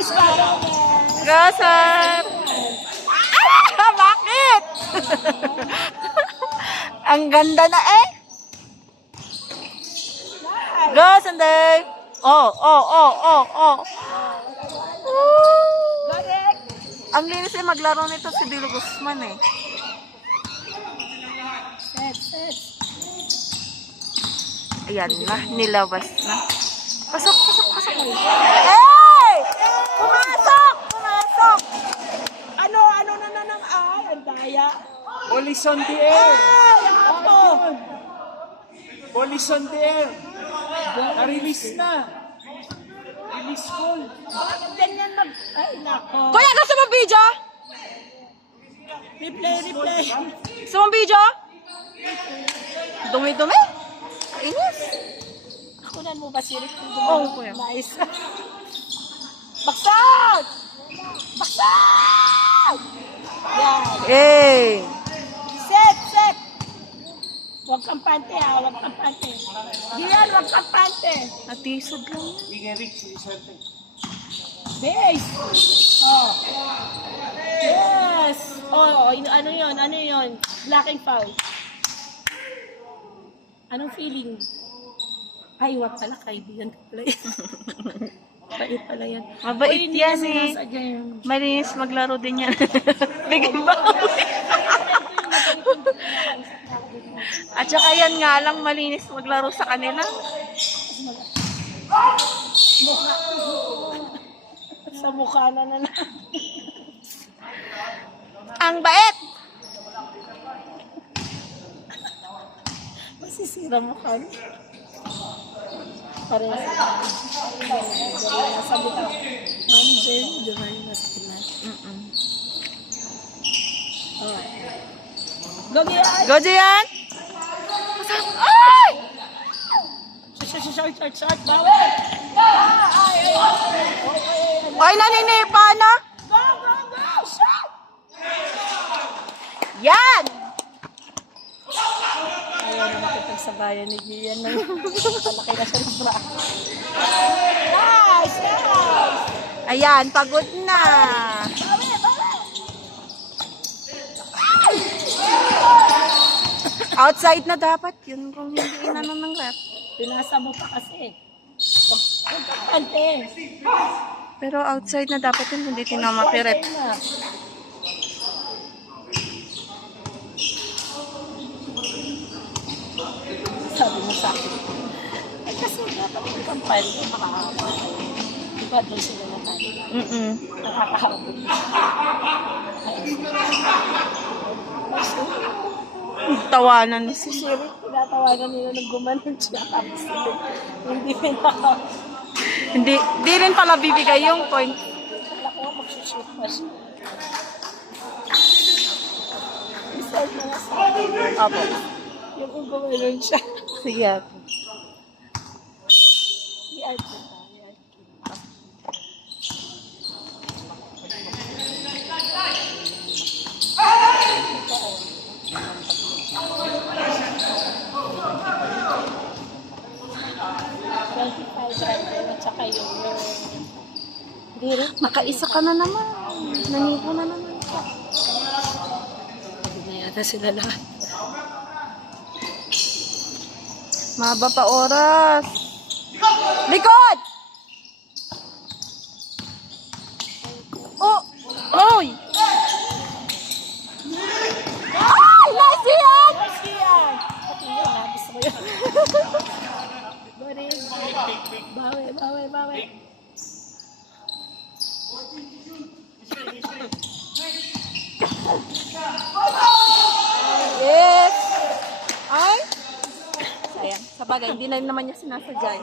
Nice battle. Go, sir! Ah! Bakit? Ang ganda na eh. Go, Sunday! Oh. Correct. Ang linis eh, maglaro nito si Dilo Guzman eh. Set. Ayan na, nilabas na. Pasok. Hey! Pumasok! Ano na ay, ang daya. Police on the air! Ako. Police on the air! Na-release na! Release call! Bakit ganyan mag... Ay, nako. Kuya, gusto mo video? Replay. Gusto mo video? Dumi-dumi? Inis. Kunan mo ba si Rick? Oo, kuya. Nice. Baksak! Yan. Hey! Set. Huwag kang pante ha, huwag kang pante. Diyan, huwag kang pante. Natisod lang yan. Bigyan Rick, siniswerte. Base. Oh. Yes. Oh, ano yun? Blocking foul. Anong feeling? Ay, wag pala, kaibigan pala yan. Mabait pala yan. Mabait Uy, hindi yan kasi eh. nasadya yun. Malinis maglaro din yan. Bigyan ba? At saka yan nga lang, malinis maglaro sa kanila. Sa mukha na lang. Ang bait! Masisira mo ka. Parang nasa bita. Manager, di ba yung nasa pinan? Oh. Go, Gian! Go, Gian! Ay! Short. Bawal! Ay. Ay, naninipa na! Go! Shot! Yan! Ayaw na nakipagsabayan ni Gian. Palaki na siya ng bra. Nice! Ayan, pagod na. Outside na dapat yun kung hindi inano ng ref. Pinasa mo pa kasi. Huwag kang pante. Pero outside na dapat yun kung hindi tinama si ref. Sabi mo sa akin. Ay, kasi dapat yung kampal ko makakakawa. Diba doon sila natali? Nakakaharap. Tawanan ni si Si Rick, tinatawagan nila ng gumanon siya. Tapos hindi pinaka. Hindi rin pala bibigay yung point. Wala ko magsushoot pa siya. Isang mga sa akin. Apo. Yung gumanon siya. Sige ate. I-art mo ba? Hindi rin. Nakaisa ka na naman. Nanipo na naman ka. Hindi na yata sila lahat. Mahaba pa oras. Likod! Oh! Oy! Ay! Nice yan! Nice yan! Pati yun, nabis mo yun. Boris. Bawi. Yes! Ay! Sayang. Sa bagay, hindi na naman niya sinasadya.